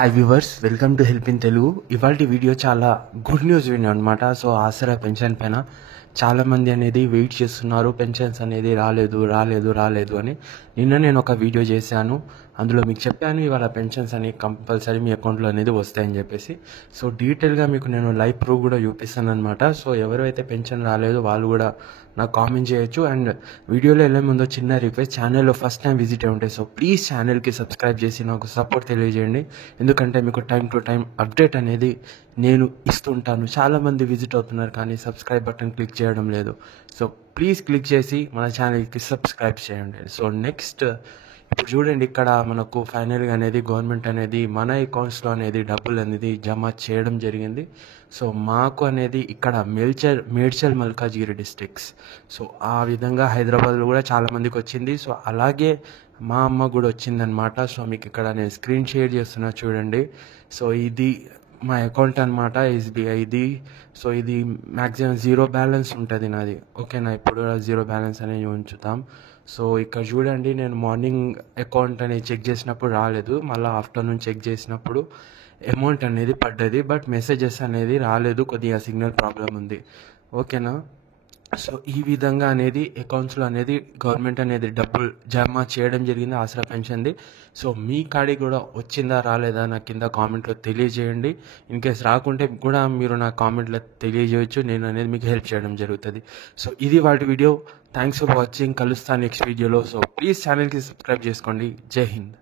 Hi viewers, welcome to help in Telugu. ఇవాళ video చాలా good news video అనమాట. So ఆసరా pension పైన చాలామంది అనేది వెయిట్ చేస్తున్నారు, పెన్షన్స్ అనేది రాలేదు అని. నిన్న నేను ఒక వీడియో చేశాను, అందులో మీకు చెప్పాను ఇవాళ పెన్షన్స్ అనేవి కంపల్సరీ మీ అకౌంట్లో అనేది వస్తాయని చెప్పేసి. సో డీటెయిల్గా మీకు నేను లైవ్ ప్రూఫ్ కూడా చూపిస్తాను అనమాట. సో ఎవరైతే పెన్షన్ రాలేదో వాళ్ళు కూడా నాకు కామెంట్ చేయొచ్చు. అండ్ వీడియోలో వెళ్ళే ముందు చిన్న రిక్వెస్ట్, ఛానల్లో ఫస్ట్ టైం విజిట్ అయి ఉంటాయి, సో ప్లీజ్ ఛానల్కి సబ్స్క్రైబ్ చేసి నాకు సపోర్ట్ తెలియజేయండి. ఎందుకంటే మీకు టైం టు టైం అప్డేట్ అనేది నేను ఇస్తుంటాను. చాలామంది విజిట్ అవుతున్నారు కానీ సబ్స్క్రైబ్ బటన్ క్లిక్ చేయడం లేదు. సో ప్లీజ్ క్లిక్ చేసి మన ఛానల్కి సబ్స్క్రైబ్ చేయండి. సో నెక్స్ట్ ఇప్పుడు చూడండి, ఇక్కడ మనకు ఫైనల్గా అనేది గవర్నమెంట్ అనేది మన అకౌంట్స్లో అనేది డబ్బులు అనేది జమ చేయడం జరిగింది. సో మాకు అనేది ఇక్కడ మేడ్చల్ మల్కాజ్గిరి డిస్ట్రిక్ట్స్, సో ఆ విధంగా హైదరాబాద్లో కూడా చాలామందికి వచ్చింది. సో అలాగే మా అమ్మ కూడా వచ్చిందనమాట. సో మీకు ఇక్కడ నేను స్క్రీన్ షేర్ చేస్తున్నా చూడండి. సో ఇది మా అకౌంట్ అనమాట, ఎస్బీఐది. సో ఇది మ్యాక్సిమం 0 బ్యాలెన్స్ ఉంటుంది నాది. ఓకేనా, ఇప్పుడు జీరో బ్యాలెన్స్ అనేది ఉంచుతాం. సో ఇక్కడ చూడండి, నేను మార్నింగ్ అకౌంట్ అనేది చెక్ చేసినప్పుడు రాలేదు, మళ్ళీ ఆఫ్టర్నూన్ చెక్ చేసినప్పుడు అమౌంట్ అనేది పడ్డది, బట్ మెసేజెస్ అనేది రాలేదు, కొద్దిగా సిగ్నల్ ప్రాబ్లం ఉంది. ఓకేనా, సో ఈ విధంగా అనేది అకౌంట్స్లో అనేది గవర్నమెంట్ అనేది డబ్బులు జమ చేయడం జరిగింది ఆసరా పెన్షన్ది. సో మీ కాడికి కూడా వచ్చిందా రాలేదా నాకు కింద కామెంట్లో తెలియజేయండి. ఇన్ కేస్ రాకుంటే కూడా మీరు నా కామెంట్లో తెలియజేయచ్చు, నేను అనేది మీకు హెల్ప్ చేయడం జరుగుతుంది. సో ఇది వాటి వీడియో. Thanks for watching. కలుస్తాను నెక్స్ట్ వీడియోలో. సో ప్లీజ్ ఛానల్కి సబ్స్క్రైబ్ చేసుకోండి. జై హింద్.